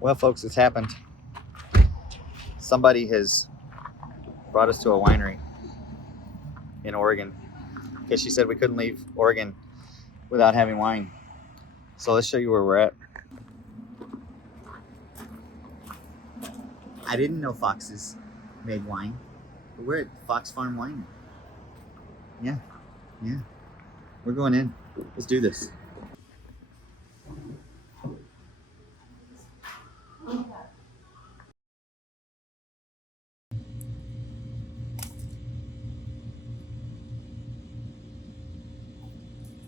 Well, folks, it's happened. Somebody has brought us to a winery in Oregon because she said we couldn't leave Oregon without having wine. So let's show you where we're at. I didn't know foxes made wine, but we're at Fox Farm Winery. Yeah. We're going in. Let's do this.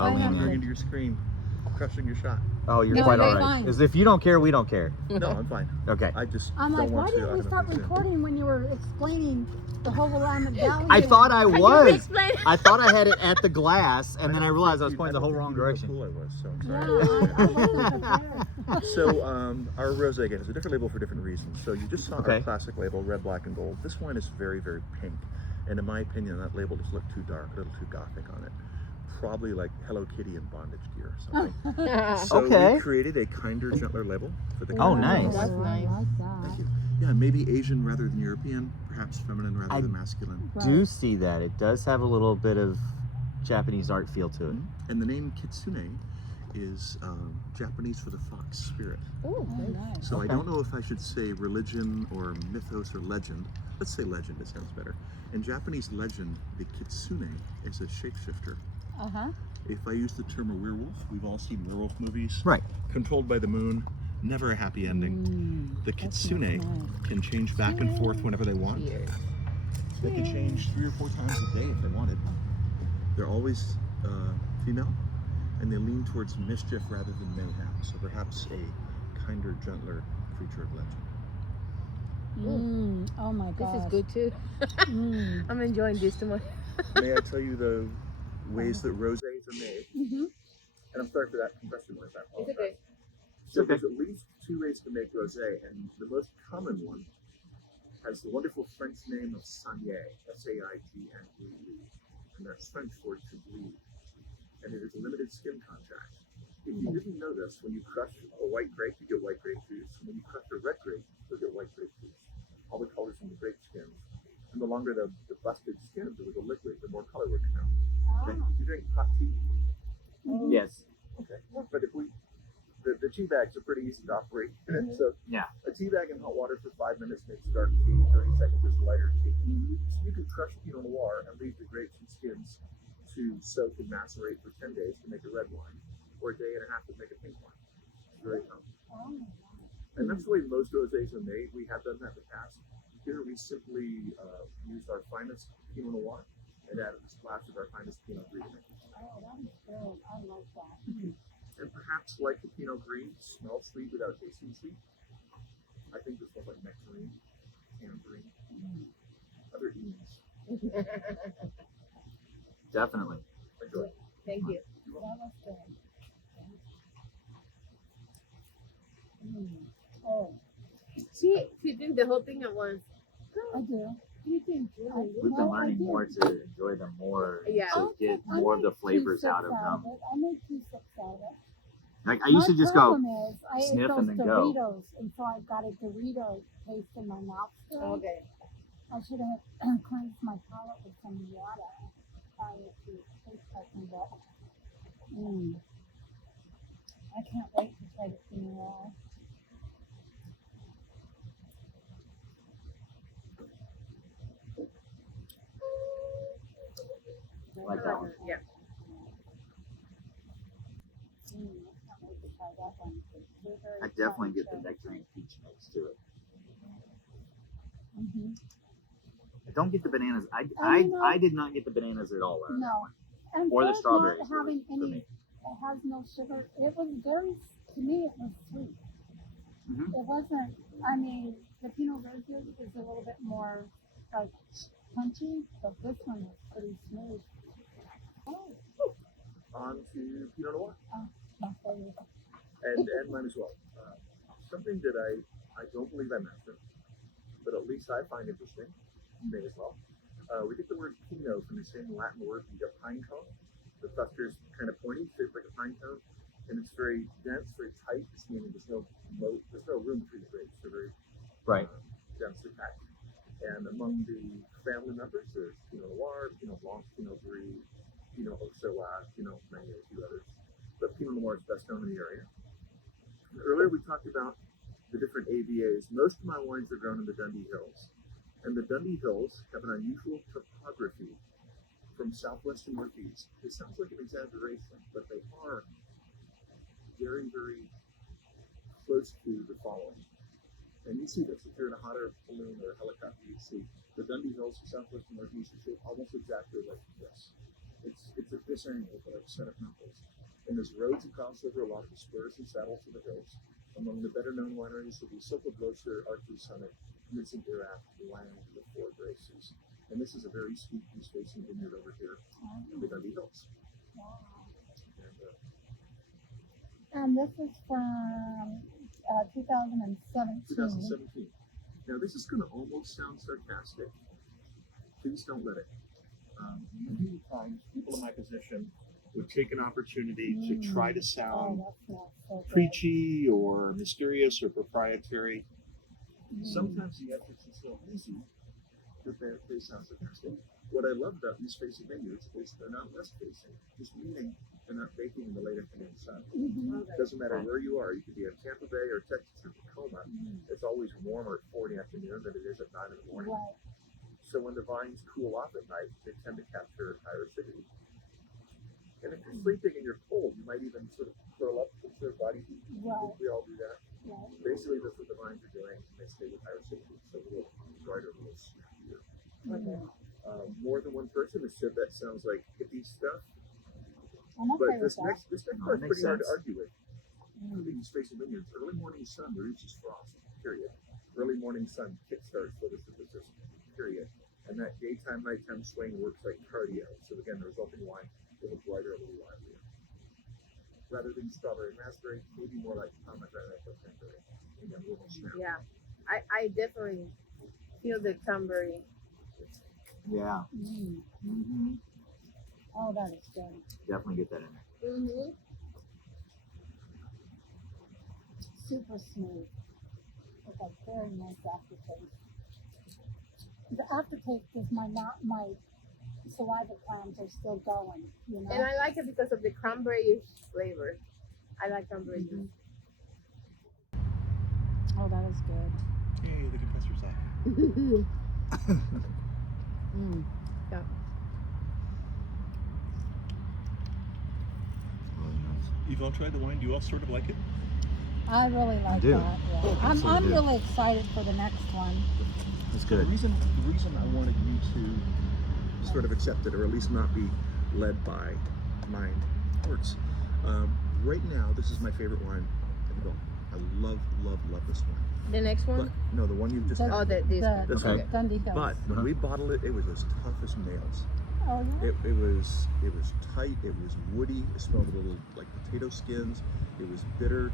Staring into your screen, crushing your shot. Oh, you're quite all right. Because if you don't care, we don't care. No, I'm fine. Okay. I'm like, why didn't we start recording when you were explaining the whole Willamette Valley? I thought I was. I thought I had it at the glass, and then I realized I was pointing the whole wrong direction. How cool I was, so I'm sorry. Yeah, So our rosé again is a different label for different reasons. So you just saw our classic label, red, black, and gold. This wine is very, very pink, and in my opinion, that label just looked too dark, a little too gothic on it. Probably like Hello Kitty and bondage gear or something. So we created a kinder, gentler label for the. Oh, nice. That's nice. I like that. Thank you. Yeah, maybe Asian rather than European, perhaps feminine rather than masculine. I do see that. It does have a little bit of Japanese art feel to it. And the name Kitsune is Japanese for the fox spirit. Oh, nice. So I don't know if I should say religion or mythos or legend. Let's say legend, it sounds better. In Japanese legend, the Kitsune is a shapeshifter. If I use the term a werewolf, we've all seen werewolf movies. Right. Controlled by the moon, never a happy ending. The Kitsune can change back and forth whenever they want. They can change 3 or 4 times a day if they wanted. They're always female, and they lean towards mischief rather than mayhem. So perhaps a kinder, gentler creature of legend. Oh my God. This is good too. I'm enjoying this too much. May I tell you the ways that rosés are made? And I'm sorry for that compression noise. It's okay. So there's at least 2 ways to make rosé, and the most common one has the wonderful French name of Saigne, S-A-I-G-N-E-E, and that's French for to bleed. And it is a limited skin contact. If you didn't know this, when you crush a white grape, you get white grape juice. And when you crush a red grape, you'll get white grape juice. All the colors from the grape skins. And the longer the busted skins with the liquid, the more color would come out. Okay. You drink hot tea? Yes. Okay. But if the tea bags are pretty easy to operate. So a tea bag in hot water for 5 minutes makes dark tea, 30 seconds is lighter tea. So you can crush Pinot Noir and leave the grapes and skins to soak and macerate for 10 days to make a red wine, or a day and a half to make a pink wine. It's very common. And that's the way most rosés are made. We have done that in the past. Here we simply used our finest Pinot Noir and added a splash of our finest Pinot Gris. Oh, that is good. I like that. And perhaps like the Pinot Gris, smells sweet without tasting sweet. I think this smells like nectarine, tangerine, other eats. Definitely. Enjoy. Thank you. That was good. Oh, She did the whole thing at once. I do. You think? We've been learning more to enjoy them more, to get more of the flavors out of them. I make 2 sips out of it. Like I used to just go I ate sniff those and then Doritos, go. and so I've got a Dorito taste in my mouth still. Okay. I should have cleansed my palate with some water prior to taste testing, but I can't wait to try the Pinot Noir. I like that one. Yeah. I definitely get the nectarine peach notes to it. I don't get the bananas. I did not get the bananas at all. No. And Or the plus strawberries. not having for any, me. it has no sugar. It was very, to me, it was sweet. It wasn't, I mean, the Pinot Grigio is a little bit more like punchy, but this one is pretty smooth. Oh, On to Pinot Noir. my favorite. And mine as well. Something that I don't believe I mentioned, but at least I find interesting, you may as well. We get the word Pinot from the same Latin word you get pine cone. The cluster is kind of pointy, shaped like a pine cone, and it's very dense, very tight. It's meaning there's no room between the grapes. They're very Right. densely packed. And among the family members, there's Pinot Noir, Pinot Blanc, Pinot Gris, Pinot Auxerrois, many a few others. But Pinot Noir is best known in the area. And earlier we talked about the different AVAs. Most of my wines are grown in the Dundee Hills. And the Dundee Hills have an unusual topography from southwest to northeast. It sounds like an exaggeration, but they are very, very close to the following. And you see this if you're in a hot air balloon or a helicopter. You see the Dundee Hills from southwest to northeast are shaped almost exactly like this. It's at this angle, but a set of mountains. And there's roads that cross over a lot of the spurs and saddles to the hills. Among the better known wineries will be Silva Blocher, Archer Summit, Vincent Dirac, Lang, the Four Graces. And this is a very steep east facing vineyard over here in the Dundee Hills. Wow. And And this is from 2017. 2017. Now this is going to almost sound sarcastic. Please don't let it. Many times people in my position would take an opportunity to try to sound Oh, that smells so good. preachy or mysterious or proprietary. Sometimes the efforts are so easy that they sound sarcastic. What I love about these facing vineyards is they're not west facing, just meaning they're not baking in the late afternoon sun. It doesn't matter where you are. You could be in Tampa Bay or Texas or Tacoma. It's always warmer at 4 in the afternoon than it is at 9 in the morning. Right. So when the vines cool off at night, they tend to capture higher acidity. And if you're sleeping and you're cold, you might even sort of curl up and sort of body heat. Right. We all do that. Right. Basically, that's what the vines are doing. They stay with higher acidity, so a little brighter, a little snappier. More than one person has said that sounds like hippie stuff. I'm okay But with this that. next that part's makes pretty hard to sense. argue with. These facing vineyards, early morning sun reduces frost, period. Early morning sun kickstarts photosynthesis, period. And that daytime, nighttime swing works like cardio. So again, the resulting wine is a little brighter, a little livelier. Rather than strawberry and raspberry, maybe more like pomegranate or cranberry. Again, a little snap. Yeah, I definitely feel the cranberry. Yeah. Mm. Oh, that is good. Definitely get that in there. Mm-hmm. Super smooth. With a very nice aftertaste. The aftertaste is my saliva glands are still going, you know. And I like it because of the cranberry flavor. I like cranberry juice. Oh, that is good. Hey, the compressor's off. Yeah. You've all tried the wine. Do you all sort of like it? I really like do. that. Yeah. I'm absolutely do. really excited for the next one. That's The good. reason I wanted you to sort of accept it, or at least not be led by mind words. Right now, this is my favorite wine in the Bill. I love this wine. The next But one? no, the one you've just had. Oh, this one. This Okay. one. Dundee Hills. But when we bottled it, it was as tough as nails. Oh, yeah? It was tight. It was woody. It smelled a little like potato skins. It was bitter.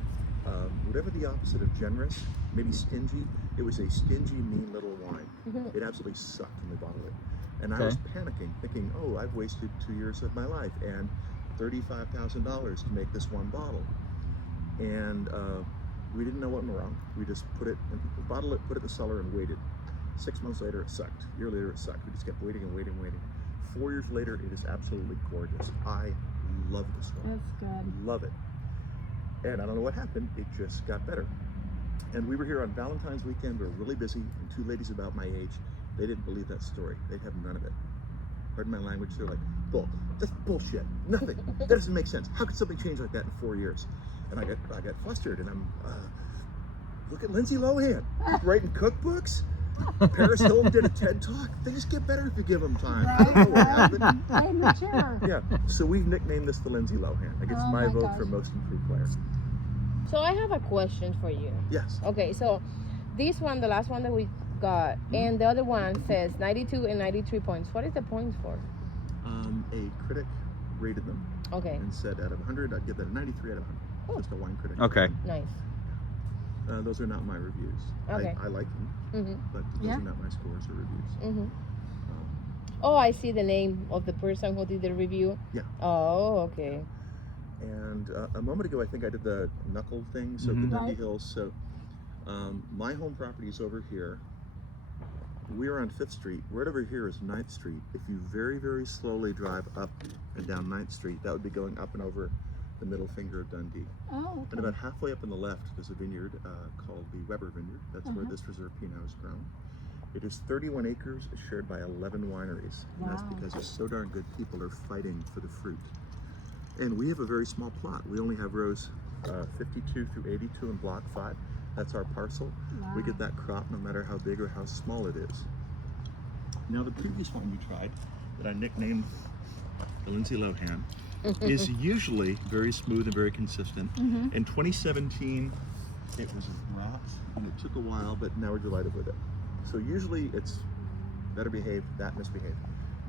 Whatever the opposite of generous, maybe stingy. It was a stingy, mean little wine. It absolutely sucked when we bottled it. And I was panicking, thinking, oh, I've wasted 2 years of my life and $35,000 to make this one bottle. And we didn't know what went wrong. We just put it and bottled it, put it in the cellar, and waited. 6 months later, it sucked. A year later, it sucked. We just kept waiting and waiting and waiting. 4 years later, it is absolutely gorgeous. I love this one. That's good. Love it. And I don't know what happened. It just got better. And we were here on Valentine's weekend. We were really busy. And 2 ladies about my age, they didn't believe that story. They'd have none of it. Pardon my language. They're like, that's bullshit. Nothing. That doesn't make sense. How could something change like that in 4 years? And I got flustered. And I'm, look at Lindsay Lohan. She's writing cookbooks. Paris Hilton did a TED Talk. Things get better if you give them time. I don't know what happened. Right in the chair. Yeah, so we've nicknamed this the Lindsay Lohan. I guess Oh my my vote gosh. for most improved player. So I have a question for you. Yes. Okay, so this one, the last one that we got, and the other one says 92 and 93 points. What is the points for? A critic rated them Okay, and said out of 100, I'd give that a 93 out of 100. Oh. Just a wine critic. Okay. nice. Those are not my reviews. Okay. I like them, but those Yeah. are not my scores or reviews. Um, Oh, I see the name of the person who did the review. Yeah. Oh, okay. And a moment ago, I think I did the knuckle thing, so the Dundee Right. Hills. So my home property is over here. We're on 5th Street. Right over here is 9th Street. If you very, very slowly drive up and down 9th Street, that would be going up and over the middle finger of Dundee. Oh, And okay. about halfway up on the left, there's a vineyard called the Weber Vineyard. That's where this reserve Pinot is grown. It is 31 acres, shared by 11 wineries. And that's Wow. because it's so darn good, people are fighting for the fruit. And we have a very small plot. We only have rows 52 through 82 in block 5. That's our parcel. Wow. We get that crop no matter how big or how small it is. Now the previous one we tried, that I nicknamed the Lindsay Lohan, is usually very smooth and very consistent. In 2017, it was rot, and it took a while, but now we're delighted with it. So usually it's better behaved, that misbehaved.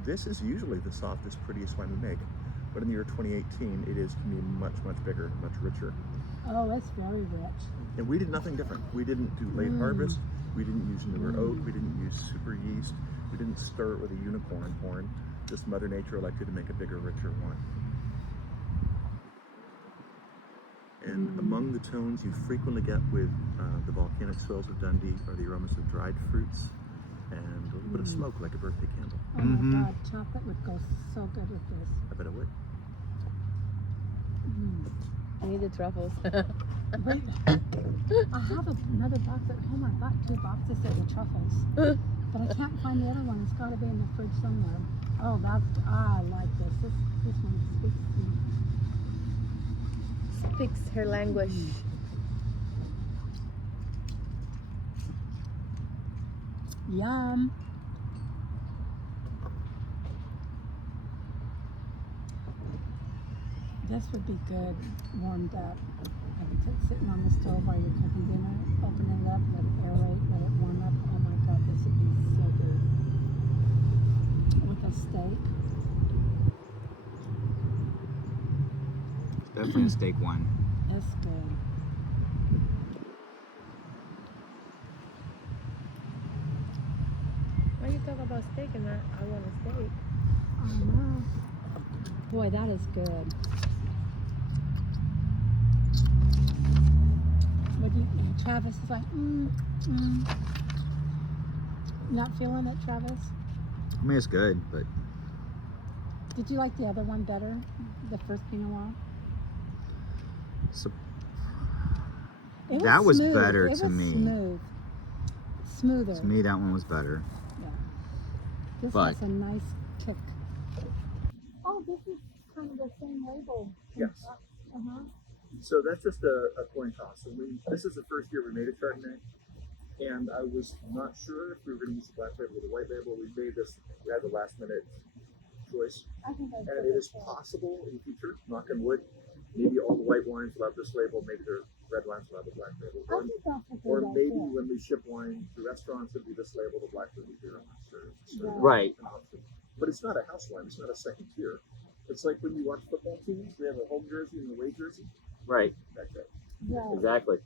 This is usually the softest, prettiest wine we make, but in the year 2018, it is can be much, much bigger, much richer. Oh, it's very rich. And we did nothing different. We didn't do late harvest. We didn't use newer oak. We didn't use super yeast. We didn't stir it with a unicorn horn. Just Mother Nature elected to make a bigger, richer wine. And among the tones you frequently get with the volcanic soils of Dundee are the aromas of dried fruits and a little bit of smoke, like a birthday candle. Oh my God, chocolate would go so good with this. I bet it would. I need the truffles. Wait, I have another box at home. I bought 2 boxes of the truffles, but I can't find the other one. It's got to be in the fridge somewhere. Oh, I like this. This one speaks to me. Speaks her language. Yum. This would be good warmed up. Like sitting on the stove while you're cooking dinner, open it up, let it aerate, let it warm up. Oh my God, this would be so good. With a steak. Definitely a steak wine. That's good. Why you talk about steak and I want a steak? I know. Boy, that is good. What do you, Travis is like, Not feeling it, Travis? I mean, it's good, but Did you like the other one better? The first Pinot Noir? so, It that was smooth. better It to was me. Smooth. Smoother. To me, that one was better. Yeah. This But- has a nice kick. Oh, this is kind of the same label. Yes. Uh-huh. So that's just a coin toss. So this is the first year we made a Chardonnay, and I was not sure if we were going to use the black label or the white label. We made this, we had the last minute choice, I think I and it is possible in the future, knock on wood, maybe all the white wines will have this label, maybe the red wines will have the black label. I think that's a Or good maybe idea. when we ship wine to restaurants, it'll be this label, the black label here. I'm not sure. It's sort of Right. an option. But it's not a house wine. It's not a second tier. It's like when you watch football teams, we have a home jersey and a away jersey. Right. That's it. Yeah. Exactly.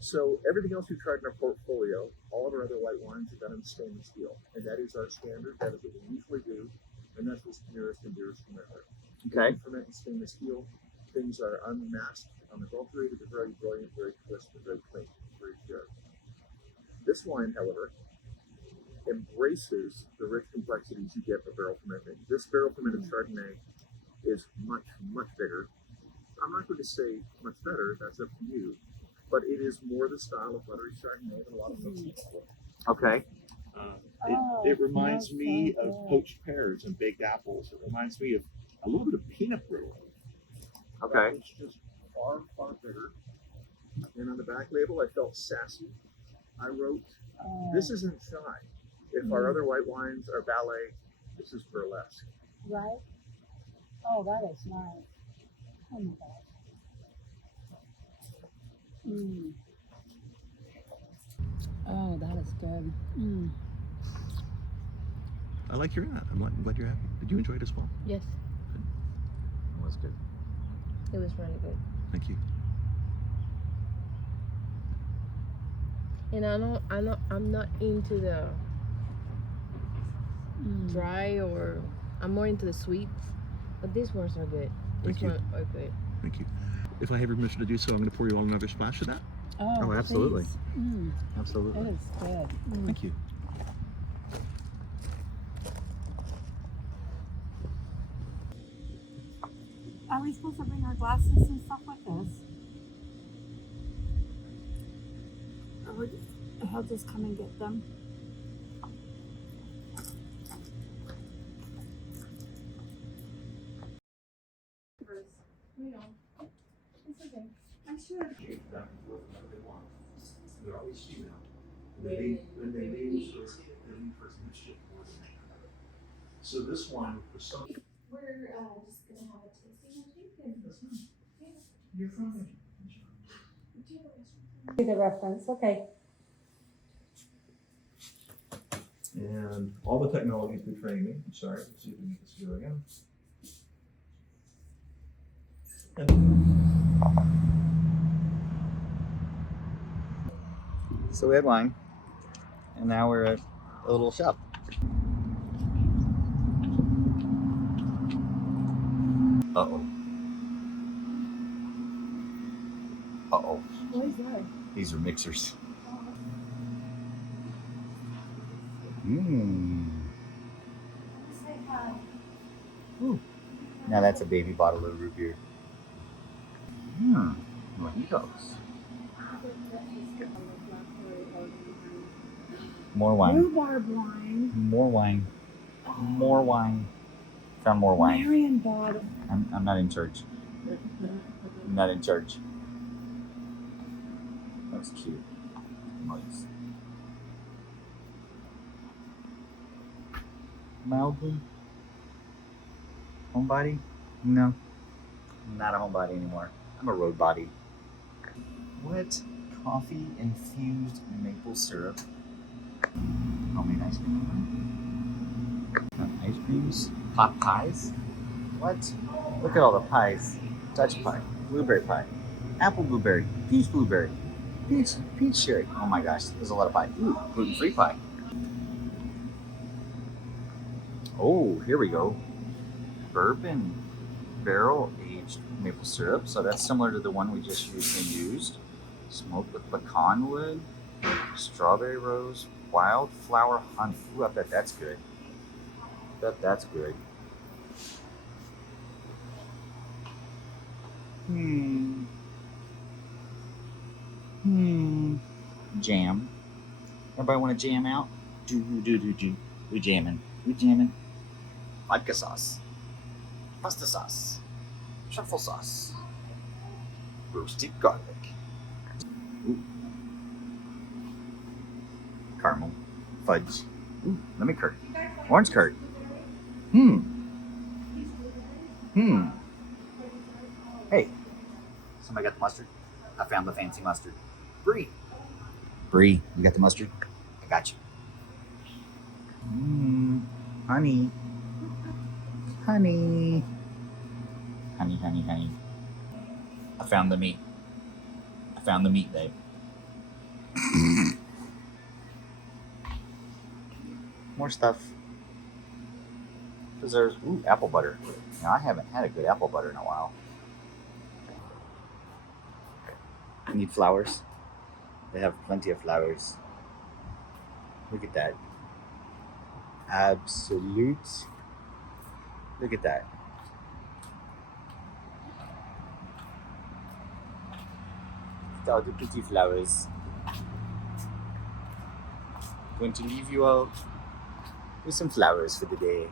So everything else we've tried in our portfolio, all of our other white wines are done in stainless steel. And that is our standard. That is what we usually do. And that's what's nearest and dearest to my heart. Okay. We ferment in stainless steel. Things are unmasked, unadulterated, they're very brilliant, very crisp, and very clean, very pure. This wine, however, embraces the rich complexities you get from barrel fermenting. This barrel fermented Chardonnay is much, much bigger. I'm not going to say much better, that's up to you, but it is more the style of buttery Chardonnay than a lot of folks look for. Okay. It reminds smells me so of good. poached pears and baked apples. It reminds me of a little bit of peanut brittle. Okay. It's just far, far bigger. And on the back label, I felt sassy. I wrote, this isn't shy. If our other white wines are ballet, this is burlesque. Right? Oh, that is nice. Oh my gosh. Oh, that is good. I like your ad. I'm glad you're happy. Did you enjoy it as well? Yes, That was good. it was really good. Thank you. And I'm not into the dry, or I'm more into the sweets. But these ones are good. Thank These you. ones are good. Thank you. If I have your permission to do so, I'm going to pour you all another splash of that. Oh, absolutely. Please. Absolutely. It is good. Thank you. Are we supposed to bring our glasses and stuff with us? Or he'll just come and get them? I'm sure. They're always female. When they leave for mischief more than they come. So this one, for some. We're just gonna have a tasting, I think. And You're from there. do you have a restaurant? See the reference, okay. And all the technology is betraying me. I'm sorry. Let's see if we can get this to go again. So we had wine, and now we're at a little shop. Uh-oh. Uh-oh. What is that? These are mixers. Mmm. Say hi. Ooh. Now that's a baby bottle of root beer. Mmm. Mojitos. More wine. Rhubarb wine. More wine. More wine. Found more wine. Marion bottle. I'm not in charge. I'm not in charge. That's cute. Nice. Mildly. Homebody? No. I'm not a homebody anymore. I'm a road body. What? Coffee infused maple syrup. Homemade ice cream. Ice creams. Pot pies? What? Look at all the pies. Dutch pie. Blueberry pie. Apple blueberry. Peach blueberry. Peach cherry. Oh my gosh, there's a lot of pie. Ooh, gluten-free pie. Oh, here we go. Bourbon barrel aged maple syrup. So that's similar to the one we just recently used. Smoked with pecan wood, strawberry rose, wildflower honey. Ooh, I bet that's good. I bet that's good. Jam. Everybody want to jam out? We jamming. We jamming. Vodka sauce. Pasta sauce. Truffle sauce. Roasted garlic. Ooh. Caramel. Fudge. Ooh, lemon curd. Orange curd. Hey, somebody got the mustard? I found the fancy mustard. Brie, you got the mustard? I got you. Honey. Honey. Honey. I found the meat. Babe. More stuff. Preserves. Ooh, apple butter. Now, I haven't had a good apple butter in a while. I need flowers. They have plenty of flowers. Look at that. Absolute. Look at that. All the pretty flowers. Going to leave you all with some flowers for the day.